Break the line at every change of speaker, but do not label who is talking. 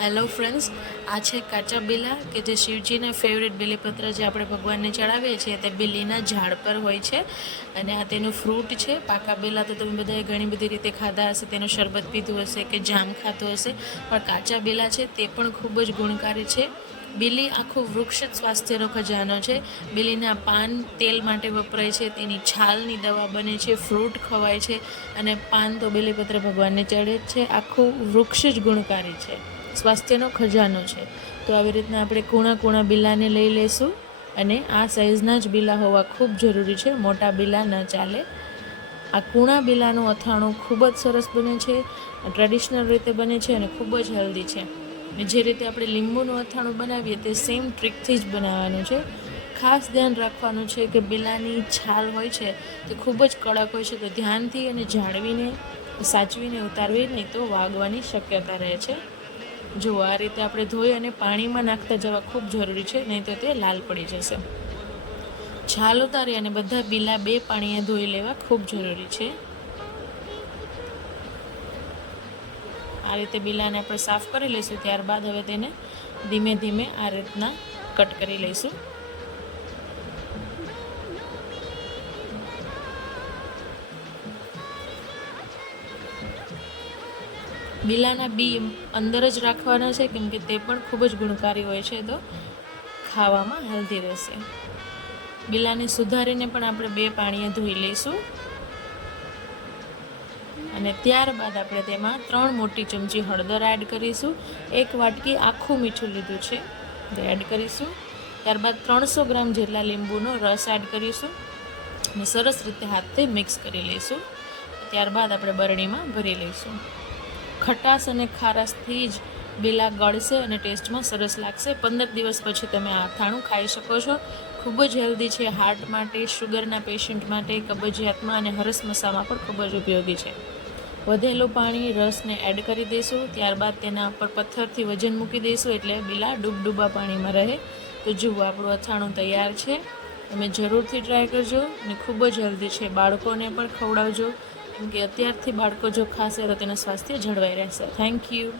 Hello friends, આ છે કાચા બિલા કે જે શિવજીના ફેવરેટ બિલીપત્ર જે આપણે ભગવાનને ચડાવીએ છીએ તે બિલીના ઝાડ પર હોય છે અને આ તેનું ફ્રૂટ છે. પાકા બિલા તો તમે બધાએ ઘણી બધી રીતે ખાધા હશે, તેનું શરબત પીધું હશે કે જામ ખાતું હશે, પણ કાચા બિલા છે તે પણ ખૂબ જ ગુણકારી છે. બીલી આખું વૃક્ષ જ સ્વાસ્થ્યનો ખજાનો છે. બિલીના પાન તેલ માટે વપરાય છે, તેની છાલની દવા બને છે ફ્રૂટ ખવાય છે અને પાન તો બિલીપત્ર ભગવાનને ચડે જ છે. આખું વૃક્ષ જ ગુણકારી છે. સ્વાસ્થ્યનો ખજાનો છે. તો આવી રીતના આપણે કૂણા કૂણા બિલાને લઈ લેશું અને આ સાઇઝના જ બિલા હોવા ખૂબ જરૂરી છે. મોટા બિલા ન ચાલે. આ કૂણા બિલાનું અથાણું ખૂબ જ સરસ બને છે ટ્રેડિશનલ રીતે બને છે અને ખૂબ જ હેલ્ધી છે. જે રીતે આપણે લીંબુનું અથાણું બનાવીએ તે સેમ ટ્રીકથી જ બનાવવાનું છે. ખાસ ધ્યાન રાખવાનું છે કે બિલાની છાલ હોય છે તે ખૂબ જ કડક હોય છે તો ધ્યાનથી અને જાળવીને, સાચવીને ઉતારવી નહીં તો વાગવાની શક્યતા રહે છે. જો આ રીતે આપણે ધોઈ અને પાણીમાં નાખતા જવા ખૂબ જરૂરી છે, નહીં તો તે લાલ પડી જશે. છાલ ઉતારી અને બધા બીલા બે પાણીએ ધોઈ લેવા ખૂબ જરૂરી છે. આ રીતે બીલાને આપણે સાફ કરી લઈશું, ત્યારબાદ હવે તેને ધીમે ધીમે આ રીતના કટ કરી લઈશું. બિલાના બી અંદર જ રાખવાના છે, કેમ કે તે પણ ખૂબ જ ગુણકારી હોય છે તો ખાવામાં હેલ્ધી રહેશે. બિલાને સુધારીને પણ આપણે બે પાણીએ ધોઈ લઈશું. અને ત્યારબાદ આપણે તેમાં ત્રણ મોટી ચમચી હળદર એડ કરીશું. એક વાટકી આખું મીઠું લીધું છે, તે એડ કરીશું. ત્યારબાદ ત્રણસો ગ્રામ જેટલા લીંબુનો રસ એડ કરીશું. અને સરસ રીતે હાથથી મિક્સ કરી લઈશું. ત્યારબાદ આપણે બરણીમાં ભરી લઈશું. ખટાશ અને ખારાશથી જ બેલા ગળશે અને ટેસ્ટમાં સરસ લાગશે. પંદર દિવસ પછી તમે આ અથાણું ખાઈ શકો છો. ખૂબ જ હેલ્ધી છે. હાર્ટ માટે, શુગરના પેશન્ટ માટે કબજિયાતમાં અને હરસમસામાં પણ ખૂબ જ ઉપયોગી છે. વધેલું પાણી રસને એડ કરી દઈશું ત્યારબાદ તેના ઉપર પથ્થરથી વજન મૂકી દઈશું એટલે બિલા ડૂબડૂબા પાણીમાં રહે. તો જુઓ, આપણું અથાણું તૈયાર છે. તમે જરૂરથી ટ્રાય કરજો અને ખૂબ જ હેલ્ધી છે. બાળકોને પણ ખવડાવજો. કેમ કે અત્યારથી બાળકો જો ખાશે તો તેનું સ્વાસ્થ્ય જળવાઈ રહેશે. Thank you